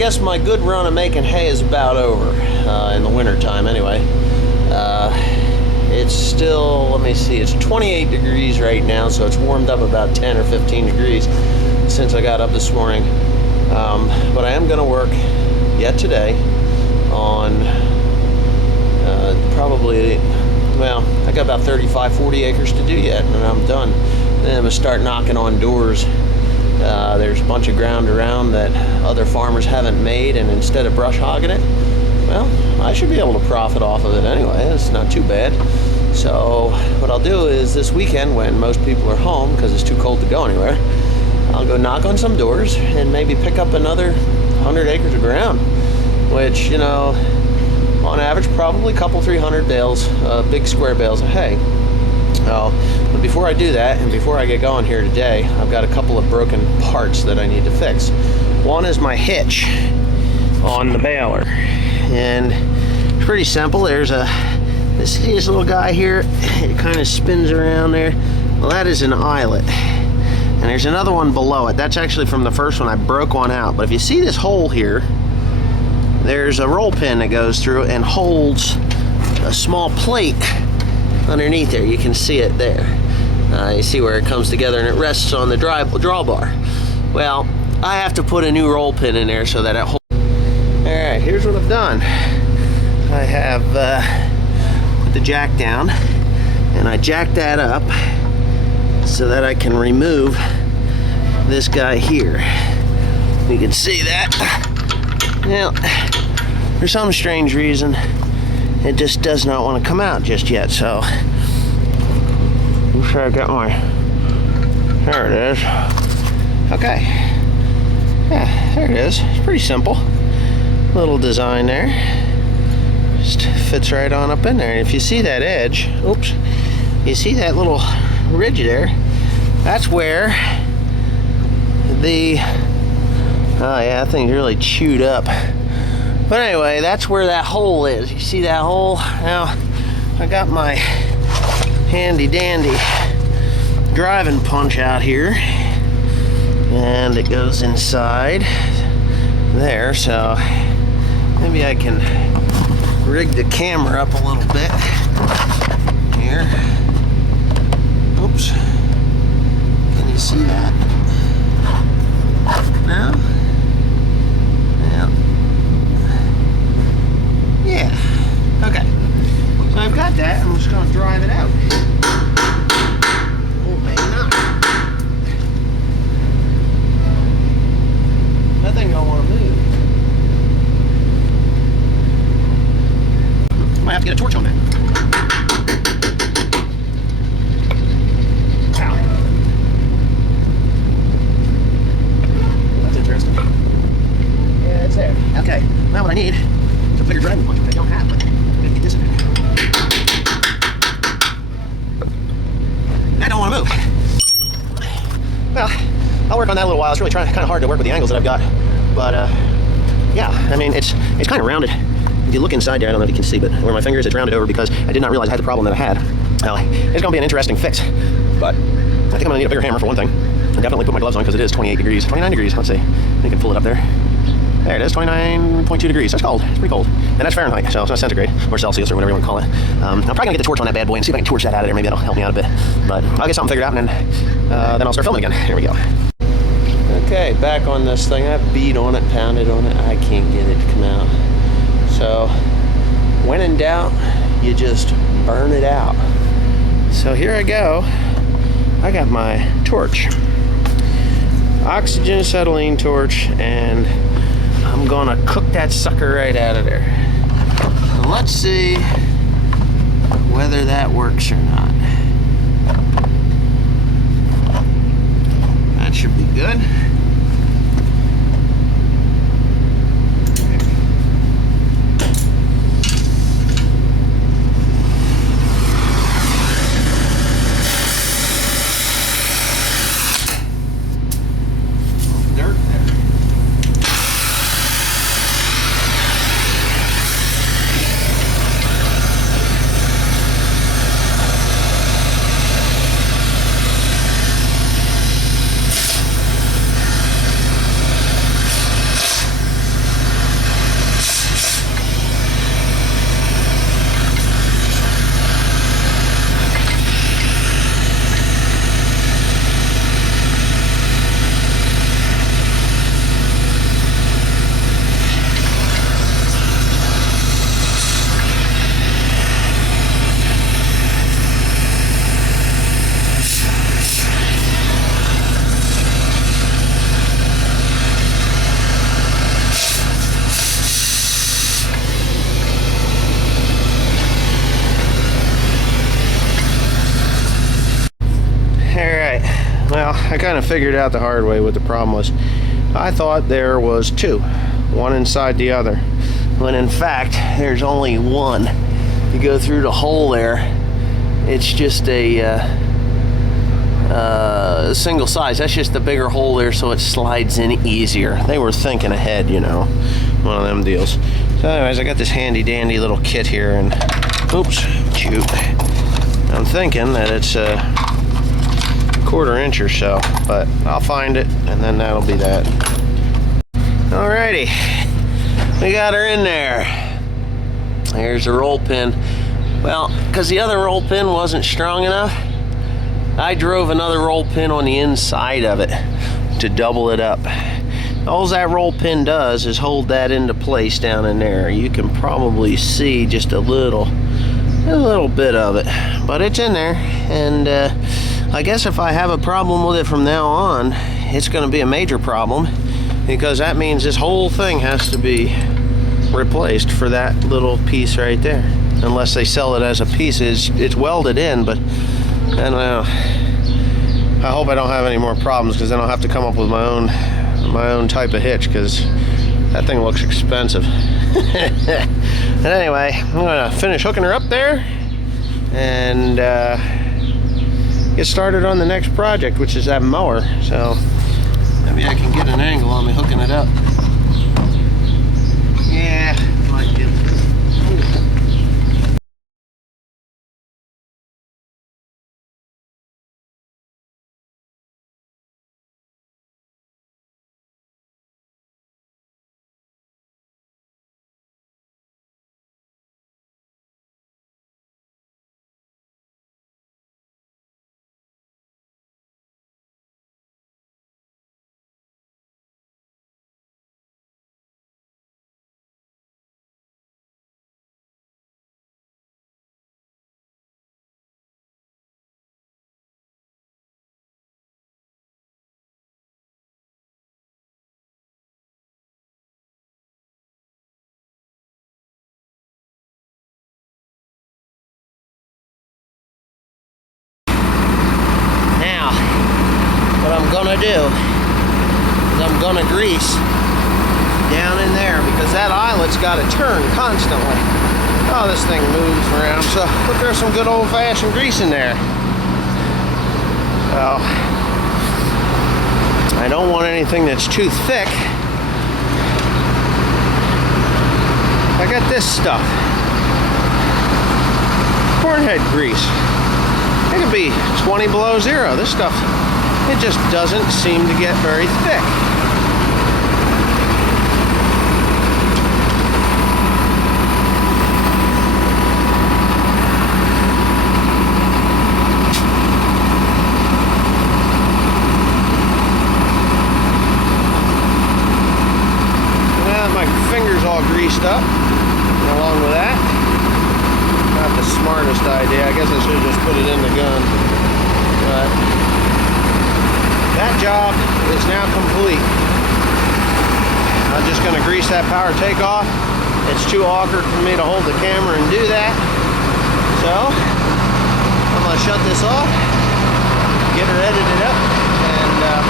guess my good run of making hay is about over in the winter time anyway. It's still, let me see, it's 28 degrees right now, so it's warmed up about 10 or 15 degrees since I got up this morning. But I am going to work yet today on probably, well, I got about 35-40 acres to do yet, and I'm done. Then I'm going to start knocking on doors. There's a bunch of ground around that other farmers haven't made, and instead of brush hogging it, well, I should be able to profit off of it anyway. It's not too bad. So what I'll do is this weekend, when most people are home because it's too cold to go anywhere, I'll go knock on some doors and maybe pick up another 100 acres of ground, which, you know, on average probably a couple 300 bales, big square bales of hay. But before I do that, and before I get going here today, I've got a couple of broken parts that I need to fix. One is my hitch on the baler, and it's pretty simple. There's this little guy here. It kind of spins around there. Well, that is an eyelet, and there's another one below it. That's actually from the first one. I broke one out, but if you see this hole here, there's a roll pin that goes through and holds a small plate underneath there. You can see it there. You see where it comes together and it rests on the drawbar. Well, I have to put a new roll pin in there so that it holds. Alright, here's what I've done. I have put the jack down, and I jacked that up so that I can remove this guy here. You can see that. Now, for some strange reason, it just does not want to come out just yet, so I'm sure I got my, there it is. Okay, yeah, there it is. It's pretty simple little design there, just fits right on up in there. And if you see that edge, oops, you see that little ridge there, that's where the, oh yeah, that thing's really chewed up. But anyway, that's where that hole is. You see that hole? Now, I got my handy dandy driving punch out here, and it goes inside there, so maybe I can rig the camera up a little bit here. Oops. Can you see that? No? Yeah. Okay. So I've got that. I'm just going to drive it out. Oh, maybe not. That thing don't want to move. Might have to get a torch on that. Ow. That's interesting. Yeah, it's there. Okay. Now what I need is a bigger driving punch, which I don't have, but I'm going to get this in there. I don't want to move. Well, I'll work on that a little while. It's really kind of hard to work with the angles that I've got. But, yeah, I mean, it's kind of rounded. If you look inside there, I don't know if you can see, but where my finger is, it's rounded over because I did not realize I had the problem that I had. Well, it's going to be an interesting fix, but I think I'm going to need a bigger hammer for one thing. And definitely put my gloves on because it is 28 degrees, 29 degrees, let's see. You can pull it up there. There it is, 29.2 degrees. That's cold. It's pretty cold. And that's Fahrenheit, so it's not centigrade or Celsius or whatever you want to call it. I'm probably going to get the torch on that bad boy and see if I can torch that out of there. Maybe that'll help me out a bit. But I'll get something figured out, and then I'll start filming again. Here we go. Okay, back on this thing. I beat on it, pounded on it. I can't get it to come out. So, when in doubt, you just burn it out. So here I go. I got my torch. Oxygen acetylene torch, and I'm gonna cook that sucker right out of there. So let's see whether that works or not. That should be good. kind of figured out the hard way what the problem was. I thought there was two, one inside the other, when in fact there's only one. You go through the hole there, it's just a single size. That's just the bigger hole there, so it slides in easier. They were thinking ahead, you know, one of them deals. So anyways, I got this handy dandy little kit here, and oops, shoot. I'm thinking that it's a 1/4 inch or so, but I'll find it, and then that'll be that. Alrighty, we got her in there. Here's the roll pin. Well, because the other roll pin wasn't strong enough, I drove another roll pin on the inside of it to double it up. All that roll pin does is hold that into place down in there. You can probably see just a little bit of it, but it's in there. And I guess if I have a problem with it from now on, it's going to be a major problem, because that means this whole thing has to be replaced for that little piece right there, unless they sell it as a piece. It's welded in, but I don't know. I hope I don't have any more problems, because then I'll have to come up with my own type of hitch, because that thing looks expensive. And anyway, I'm gonna finish hooking her up there and get started on the next project, which is that mower. So maybe I can get an angle on me hooking it up. Yeah, might get. What I'm gonna do is I'm gonna grease down in there, because that eyelet's got to turn constantly. Oh, this thing moves around, so we'll throw some good old-fashioned grease in there. So I don't want anything that's too thick. I got this stuff, cornhead grease. It could be 20 below zero. This stuff, it just doesn't seem to get very thick. Well, my finger's all greased up. Along with that, not the smartest idea. I guess I should have just put it in the gun. But that job is now complete. I'm just going to grease that power takeoff. It's too awkward for me to hold the camera and do that. So I'm going to shut this off, get her edited up, and